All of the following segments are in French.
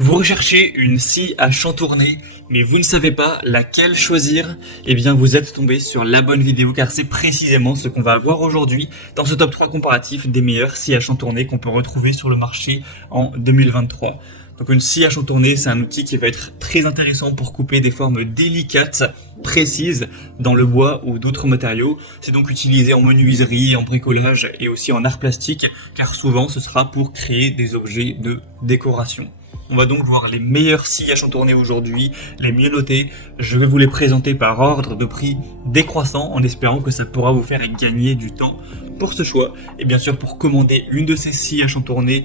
Vous recherchez une scie à chantourner, mais vous ne savez pas laquelle choisir? Eh bien, vous êtes tombé sur la bonne vidéo car c'est précisément ce qu'on va voir aujourd'hui dans ce top 3 comparatif des meilleures scies à chantourner qu'on peut retrouver sur le marché en 2023. Donc une scie à chantourner, c'est un outil qui va être très intéressant pour couper des formes délicates, précises, dans le bois ou d'autres matériaux. C'est donc utilisé en menuiserie, en bricolage et aussi en art plastique, car souvent ce sera pour créer des objets de décoration. On va donc voir les meilleures scies à chantourner aujourd'hui, les mieux notées. Je vais vous les présenter par ordre de prix décroissant en espérant que ça pourra vous faire gagner du temps pour ce choix. Et bien sûr, pour commander une de ces scies à chantourner,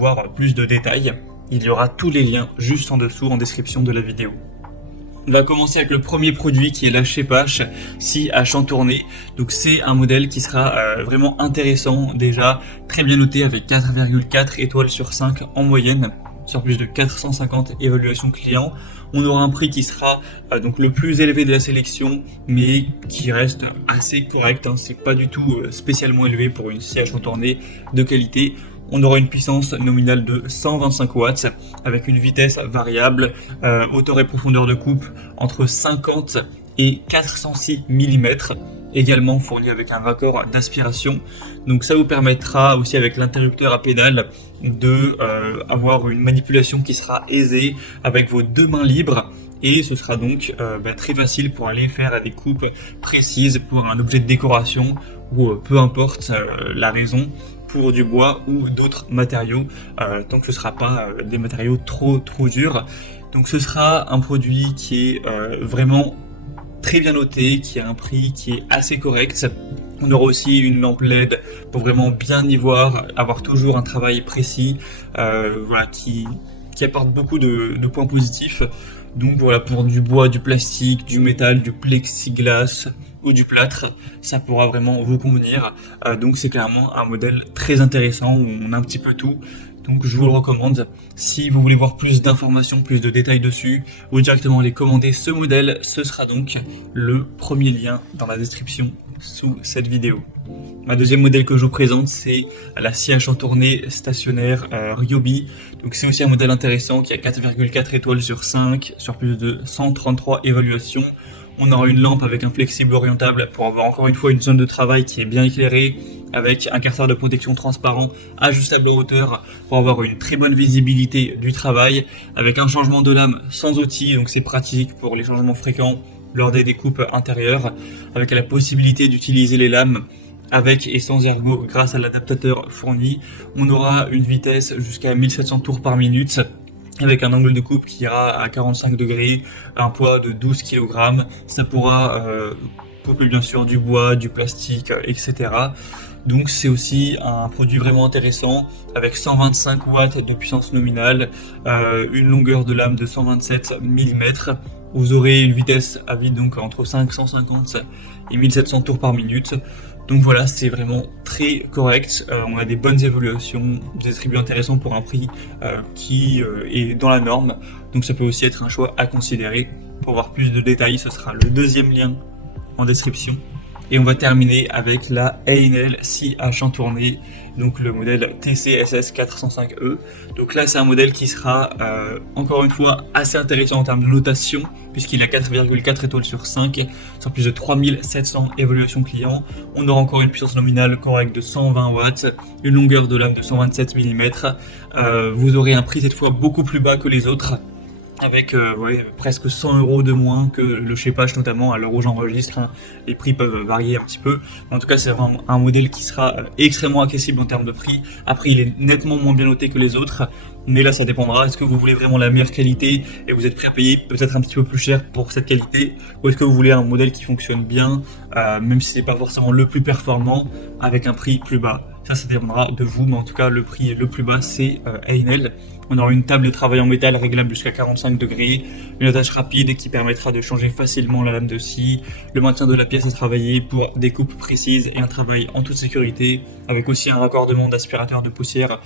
voir plus de détails, il y aura tous les liens juste en dessous en description de la vidéo. On va commencer avec le premier produit qui est la Schepasch scie à chantourner. Donc c'est un modèle qui sera vraiment intéressant, déjà très bien noté avec 4,4 étoiles sur 5 en moyenne, sur plus de 450 évaluations clients. On aura un prix qui sera donc le plus élevé de la sélection, mais qui reste assez correct, hein. C'est pas du tout spécialement élevé pour une scie à chantourner de qualité. On aura une puissance nominale de 125 watts avec une vitesse variable, hauteur et profondeur de coupe entre 50 et 406 mm, également fourni avec un raccord d'aspiration. Donc ça vous permettra aussi avec l'interrupteur à pédale de avoir une manipulation qui sera aisée avec vos deux mains libres. Et ce sera donc très facile pour aller faire des coupes précises pour un objet de décoration ou peu importe la raison, pour du bois ou d'autres matériaux, tant que ce ne sera pas des matériaux trop durs. Donc ce sera un produit qui est vraiment très bien noté, qui a un prix qui est assez correct. On aura aussi une lampe LED pour vraiment bien y voir, avoir toujours un travail précis, qui apporte beaucoup de points positifs. Donc voilà, pour du bois, du plastique, du métal, du plexiglas ou du plâtre, ça pourra vraiment vous convenir. Donc c'est clairement un modèle très intéressant où on a un petit peu tout. Donc je vous le recommande. Si vous voulez voir plus d'informations, plus de détails dessus, ou directement aller commander ce modèle, ce sera donc le premier lien dans la description sous cette vidéo. Ma deuxième modèle que je vous présente, c'est la scie à chantourner stationnaire Ryobi. Donc c'est aussi un modèle intéressant qui a 4,4 étoiles sur 5, sur plus de 133 évaluations. On aura une lampe avec un flexible orientable pour avoir encore une fois une zone de travail qui est bien éclairée, avec un curseur de protection transparent ajustable en hauteur pour avoir une très bonne visibilité du travail, avec un changement de lame sans outil, donc c'est pratique pour les changements fréquents lors des découpes intérieures, avec la possibilité d'utiliser les lames avec et sans ergot grâce à l'adaptateur fourni. On aura une vitesse jusqu'à 1700 tours par minute, avec un angle de coupe qui ira à 45 degrés, un poids de 12 kg. Ça pourra couper bien sûr du bois, du plastique, etc. Donc c'est aussi un produit vraiment intéressant avec 125 watts de puissance nominale, une longueur de lame de 127 mm. Vous aurez une vitesse à vide donc entre 550 et 1700 tours par minute. Donc voilà, c'est vraiment très correct. On a des bonnes évaluations, des attributs intéressants pour un prix qui est dans la norme. Donc ça peut aussi être un choix à considérer. Pour voir plus de détails, ce sera le deuxième lien en description. Et on va terminer avec la A&L scie à chantourner, donc le modèle TCSS 405E. Donc là c'est un modèle qui sera encore une fois assez intéressant en termes de notation, puisqu'il a 4,4 étoiles sur 5, sur plus de 3700 évaluations clients. On aura encore une puissance nominale correcte de 120 watts, une longueur de lame de 127 mm. Vous aurez un prix cette fois beaucoup plus bas que les autres, avec presque 100 € de moins que le Schepasch, notamment à l'heure où j'enregistre, hein. Les prix peuvent varier un petit peu. En tout cas, c'est vraiment un modèle qui sera extrêmement accessible en termes de prix. Après, il est nettement moins bien noté que les autres, mais là, ça dépendra. Est-ce que vous voulez vraiment la meilleure qualité et vous êtes prêt à payer peut-être un petit peu plus cher pour cette qualité, ou est-ce que vous voulez un modèle qui fonctionne bien, même si c'est pas forcément le plus performant, avec un prix plus bas? Ça dépendra de vous, mais en tout cas, le prix le plus bas, c'est A&L. On aura une table de travail en métal réglable jusqu'à 45 degrés, une attache rapide qui permettra de changer facilement la lame de scie, le maintien de la pièce à travailler pour des coupes précises et un travail en toute sécurité, avec aussi un raccordement d'aspirateur de poussière,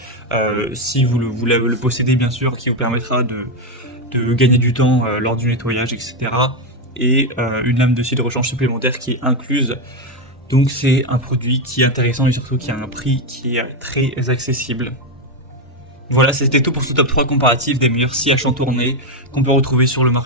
si vous le possédez bien sûr, qui vous permettra de gagner du temps lors du nettoyage, etc. Et une lame de scie de rechange supplémentaire qui est incluse. Donc c'est un produit qui est intéressant et surtout qui a un prix qui est très accessible. Voilà, c'était tout pour ce top 3 comparatif des meilleurs scies à chantourner qu'on peut retrouver sur le marché.